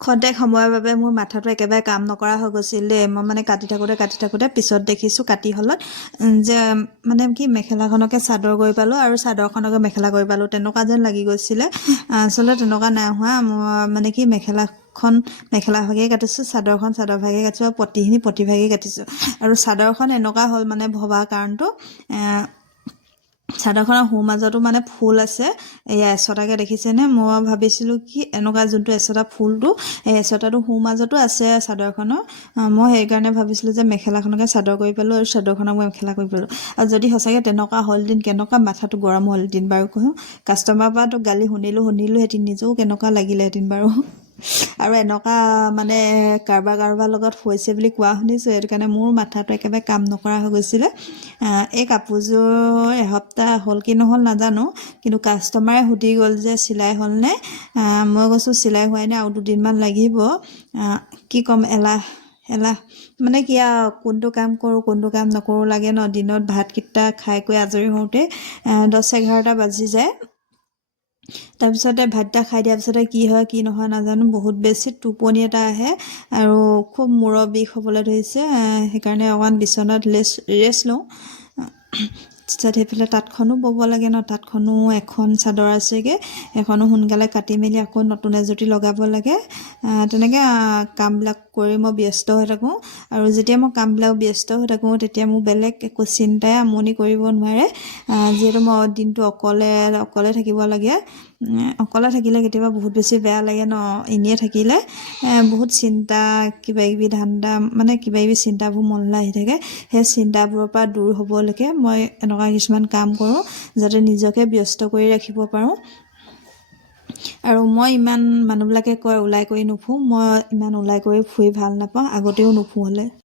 খন্তেক সময়ৰ বাবে মোৰ মাথাটো একেবাৰে কাম নকৰা হৈ গৈছিল দেই। মই মানে কাটি থাকোঁতে পিছত দেখিছোঁ কাটি হলত যে মানে কি মেখেলাখনকে চাদৰ কৰি পালোঁ আৰু চাদৰখনকে মেখেলা কৰি পালোঁ, তেনেকুৱা যেন লাগি গৈছিলে। আচলতে তেনেকুৱা নাই হোৱা। মই মানে কি মেখেলা ভাগেই কাটিছোঁ, চাদৰখন চাদৰ ভাগেই কাটিছোঁ আৰু পতি ভাগেই কাটিছোঁ। আৰু চাদৰখন এনেকুৱা হ'ল মানে ভবা কাৰণটো চাদৰখনৰ সোঁ মাজতো মানে ফুল আছে, এয়া এচটাকৈ দেখিছেনে? মই ভাবিছিলোঁ কি এনেকুৱা যোনটো এচটা ফুলটো এই এচটাটো সোঁ মাজতো আছে চাদৰখনৰ। মই সেইকাৰণে ভাবিছিলোঁ যে মেখেলাখনকে চাদৰ কৰি পালোঁ আৰু চাদৰখনক মই মেখেলা কৰি পালোঁ। আৰু যদি সঁচাকৈ তেনেকুৱা হ'লহেঁতেন কেনেকুৱা মাথাটো গৰম হ'লহেঁতেন বাৰু কওঁ। কাষ্টমাৰৰ পৰাতো গালি শুনিলোহেঁতেন, নিজেও কেনেকুৱা লাগিলেহেঁতেন বাৰু। আৰু এনেকুৱা মানে কাৰোবাৰ লগত হৈছে বুলি কোৱা শুনিছোঁ, সেইটো কাৰণে মোৰ মাথাটো একেবাৰে কাম নকৰা হৈ গৈছিলে। এই কাপোৰযোৰ এসপ্তাহ হ'ল কি নহ'ল নাজানো, কিন্তু কাষ্টমাৰে সুধি গ'ল যে চিলাই হ'লনে। মই কৈছোঁ চিলাই হোৱাই নাই, আৰু 2 দিনমান লাগিব। কি ক'ম, এলাহ মানে কি আৰু কোনটো কাম কৰোঁ কোনটো কাম নকৰোঁ লাগে ন। দিনত ভাতকেইটা খাই কৰি আজৰি হওঁতে 10-11টা বাজি যায়। তাৰপিছতে ভাতকেইটা খাই দিয়াৰ পিছতে কি হয় কি নহয় নাজানো, বহুত বেছি টোপনি এটা আহে আৰু খুব মূৰৰ বিষ হ'বলৈ ধৰিছে। সেইকাৰণে অকণমান বিচনাত ৰেষ্ট লওঁ। তাৰপিছত সেইফালে তাঁতখনো ব'ব লাগে ন, তাঁতখনো এখন চাদৰ আছেগৈ, এখনো সোনকালে কাটি মেলি আকৌ নতুন এজুতি লগাব লাগে। তেনেকৈ কামবিলাক কৰি মই ব্যস্ত হৈ থাকোঁ। আৰু যেতিয়া মই কামবিলাক ব্যস্ত হৈ থাকোঁ তেতিয়া মোৰ বেলেগ একো চিন্তাই আমনি কৰিব নোৱাৰে। যিহেতু মই দিনটো অকলে থাকিব লাগে। অকলে থাকিলে কেতিয়াবা বহুত বেছি বেয়া লাগে ন, এনেই থাকিলে বহুত চিন্তা কিবাকিবি ধান্দা মানে কিবাকিবি চিন্তাবোৰ মনলৈ আহি থাকে। সেই চিন্তাবোৰৰ পৰা দূৰ হ'বলৈকে মই এনেকুৱা কিছুমান কাম কৰোঁ যাতে নিজকে ব্যস্ত কৰি ৰাখিব পাৰোঁ। আৰু মই মানুহবিলাকে কয় ওলাই কৰি নুফুৰোঁ, মই ইমান ওলাই কৰি ফুৰি ভাল নাপাওঁ, আগতেও নুফুৰোঁ হ'লে।